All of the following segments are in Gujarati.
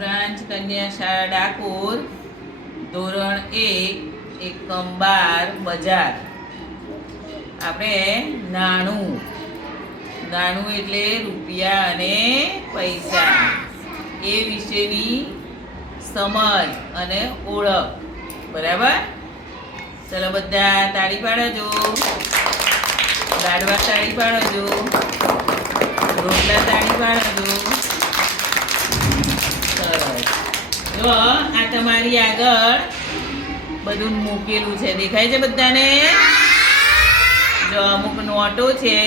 બ્રાન્ચ કન્યા શાળા ડાકોર ધોરણ 1 એકમ 12 બજાર. આપણે નાણું એટલે રૂપિયા અને પૈસા એ વિશેની સમજ અને ઓળખ. બરાબર? ચલો બધા તાળી પાડજો. લાડવા તાળી પાડજો. રોટલા તાળી પાડજો. સરસ. જો આ તમારી આગળ બધું મૂકેલું છે, દેખાય છે બધાને? જો અમુક નોટો છે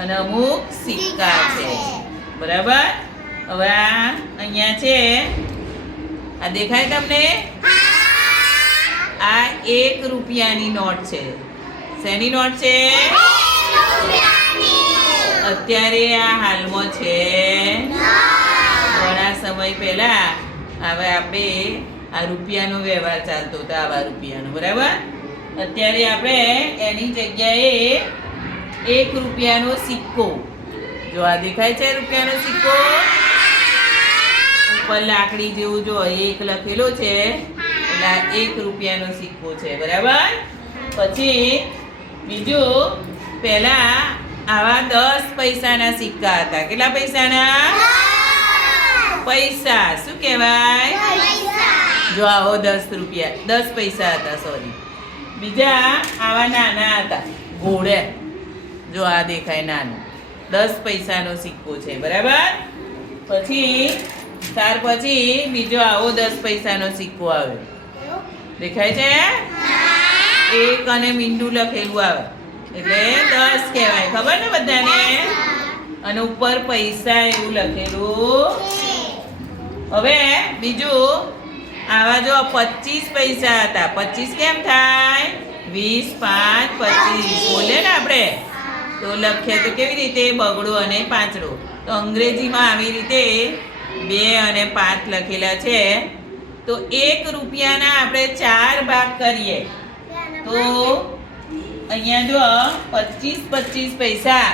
અને અમુક સિક્કા છે. બરાબર? હવે આ અહીંયા છે, આ દેખાય તમને? આ 1 રૂપિયાની નોટ છે. શેની નોટ છે? અત્યારે આ હાલમાં છે. ઘણા સમય પહેલા હવે આપણે આ રૂપિયાનો વ્યવહાર ચાલતો હતો, આવા રૂપિયાનો. બરાબર? અત્યારે આપણે એની જગ્યાએ 1 રૂપિયાનો સિક્કો, જો આ દેખાય છે રૂપિયાનો સિક્કો, ઉપર લાકડી જેવું જો 1 લખેલો છે, એટલે આ 1 રૂપિયાનો સિક્કો છે. બરાબર? પછી બીજું, પહેલા આવા 10 પૈસાના સિક્કા હતા. કેટલા પૈસાના? પૈસા. શું કહેવાય? જો આવો 10 રૂપિયા 10 પૈસા હતા. સોરી. બીજા આવા નાના હતા, ઘોડે. જો આ દેખાય નાનું, 10 પૈસાનો સિક્કો છે. બરાબર? પછી ત્યાર પછી બીજો આવો 10 પૈસાનો સિક્કો આવે. દેખાય છે? 1 અને મીંડું લખેલું આવે એટલે 10 કહેવાય. ખબર ને બધાને? અને ઉપર પૈસા એવું લખેલું. હવે બીજું આવા જો 25 પૈસા હતા. 25 કેમ થાય? 20, 5, 25 બોલે ને આપણે તો લખીએ તો કેવી રીતે? બગડો અને પાંચડો. તો અંગ્રેજીમાં આવી રીતે 2 અને 5 લખેલા છે. તો 1 રૂપિયાના આપણે 4 ભાગ કરીએ તો અહીંયા જો 25 પૈસા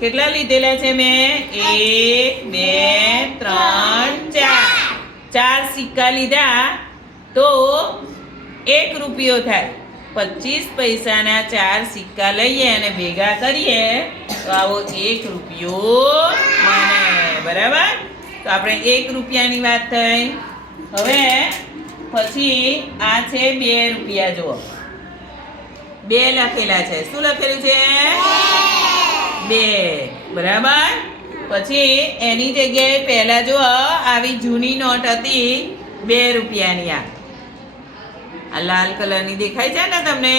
કેટલા લીધેલા છે મેં? 1, 2, 3, 4 સિક્કા લીધા તો 1 રૂપિયો થાય. 25 પૈસાના 4 સિક્કા લઈએ અને ભેગા કરીએ તો આવો 1 રૂપિયો બને. બરાબર? તો આપણે 1 રૂપિયાની વાત થઈ. હવે પછી આ છે 2 રૂપિયા. જુઓ 2 લખેલા છે. શું લખેલું છે? 2. બરાબર? પછી એની જગ્યાએ પહેલા જો આવી જૂની નોટ હતી 2 રૂપિયાની. આ લાલ કલરની દેખાય છે ને તમને?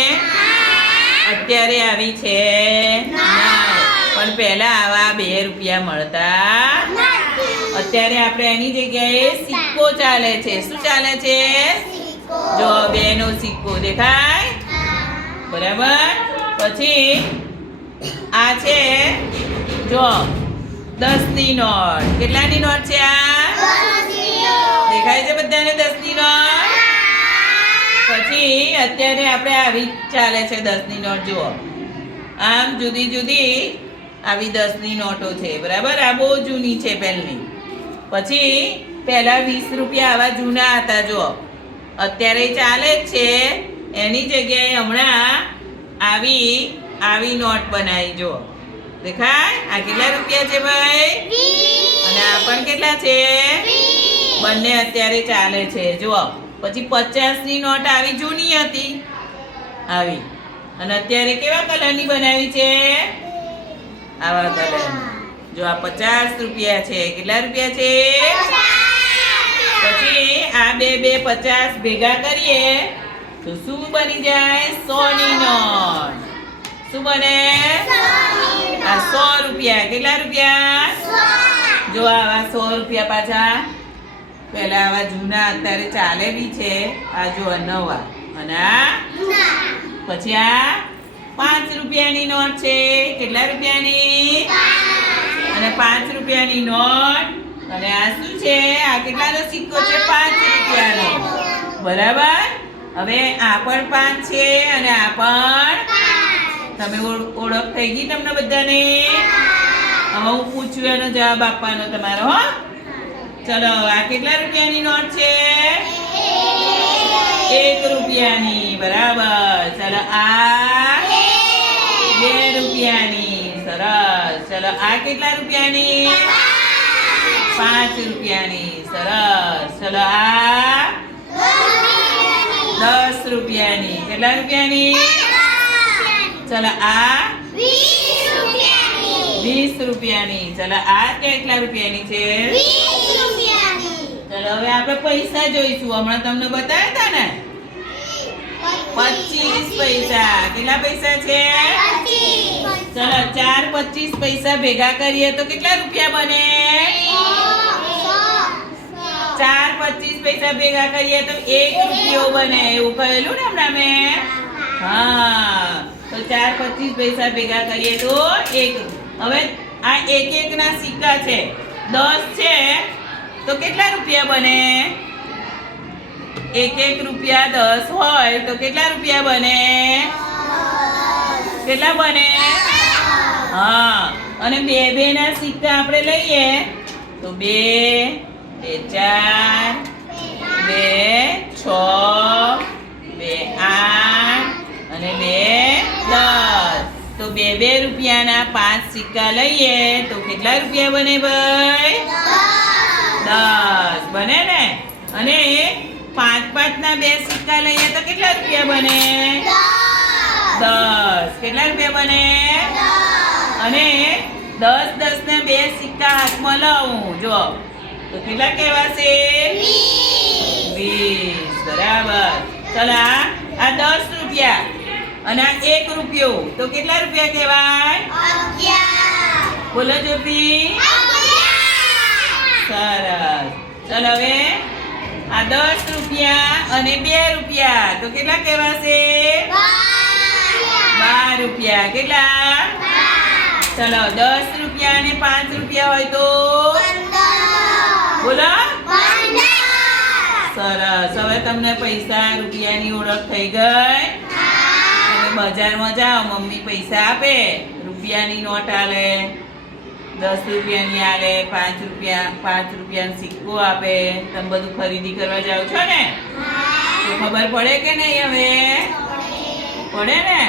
અત્યારે આવી છે પણ પહેલા આવા 2 રૂપિયા મળતા. અત્યારે આપણે એની જગ્યાએ સિક્કો ચાલે છે. શું ચાલે છે? જો 2 નો સિક્કો દેખાય? બરાબર? પછી આ છે જો 10 ની નોટ. કેટલાની નોટ છે આ? દેખાય છે બધાને 10 ની નોટ? પછી અત્યારે આપણે આવી ચાલે છે 10 ની નોટ. જુઓ આમ જુદી જુદી આવી 10 ની નોટો છે. બરાબર? આ બહુ જૂની છે પહેલની. પછી પહેલા 20 રૂપિયા આવા જૂના હતા. જુઓ અત્યારે ચાલે જ છે. એની જગ્યાએ હમણાં આવી નોટ બનાવી. જુઓ દેખાય? આ કેટલા રૂપિયા છે ભાઈ? 20. અને આ પણ કેટલા છે? 20. બંને અત્યારે ચાલે છે. જુઓ પછી 50 ની નોટ આવી જૂની હતી આવી, અને અત્યારે કેવા કલરની બનાવી છે? આવા કલરની. જો આ 50 રૂપિયા છે. કેટલા રૂપિયા છે? 50. પછી આ 2 50 ભેગા કરીએ તો શું બની જાય? 100 ની નોટ. શું બને? આ 100 રૂપિયા. કેટલા રૂપિયા? 100. જો આવા 100 રૂપિયા પાછા પહેલા આવા જૂના અત્યારે ચાલે બી છે. આ જો નવા અને આ પછી આ 5 રૂપિયાની નોટ છે. કેટલા રૂપિયાની? 5. અને 5 રૂપિયાની નોટ. અને આ શું છે? આ કેટલાનો સિક્કો છે? 5 રૂપિયાનો. બરાબર? હવે આ પણ 5 છે અને આ પણ. તમે ઓળખ થઈ ગઈ તમને બધાને? હવે હું પૂછ્યું એનો જવાબ આપવાનો તમારો. હો ચલો આ કેટલા રૂપિયાની નોટ છે? 1 રૂપિયાની. બરાબર. ચલો આ 2 રૂપિયાની. સરસ. ચલો આ કેટલા રૂપિયાની? 5 રૂપિયાની. સરસ. ચલો આ 10 રૂપિયાની. કેટલા રૂપિયાની? ચલો આ 20 રૂપિયાની. ચલો આ કેટલા રૂપિયાની છે? ચલો હવે આપણે પૈસા જોઈશું. હમણાં તમને બતાવ્યા હતા ને 25 પૈસા. કેટલા પૈસા છે? ચલો 4 25 પૈસા ભેગા કરીએ તો કેટલા રૂપિયા બને? 4 25 પૈસા ભેગા કરીએ તો 1 રૂપિયો બને. એવું કહેલું ને હમણાં મેં? હા, તો 4 25 પૈસા ભેગા કરીએ તો 1. હવે આ એક ના સિક્કા છે. 10 છે તો કેટલા રૂપિયા બને? 1 રૂપિયા 10 હોય તો કેટલા રૂપિયા બને? કેટલા બને? હા, અને 2 ના સિક્કા આપણે લઈએ તો 2 2 4 2 6 2 8 અને 2 10. તો 2 રૂપિયાના 5 સિક્કા લઈએ તો કેટલા રૂપિયા બને ભાઈ? 10 બને ને. અને 5 ના 2 સિક્કા લઈએ તો કેટલા રૂપિયા બને? 10. કેટલા રૂપિયા બને? અને 10 ના 2 સિક્કા હાથમાં લઉં જો તો કેટલા કહેવાશે? 20. બરાબર. ચલો આ 10 રૂપિયા અને આ 1 રૂપિયો તો કેટલા રૂપિયા કહેવાય? બોલો જ્યોતિ. સરસ. ચલો હવે આ 10 રૂપિયા અને 2 રૂપિયા તો કેટલા કહેવાશે? 12 રૂપિયા. કેટલા? ચલો 10 રૂપિયા અને 5 રૂપિયા હોય તો બોલો. સરસ. હવે તમને પૈસા રૂપિયાની ઓળખ થઈ ગઈ. તમે બજારમાં જાઓ, મમ્મી પૈસા આપે, રૂપિયાની નોટ આલે, 10 રૂપિયાની આલે, 5 રૂપિયાનો સિક્કો આપે. તમે બધું ખરીદી કરવા જાઓ છો ને તો ખબર પડે કે નહીં? હવે પડે ને.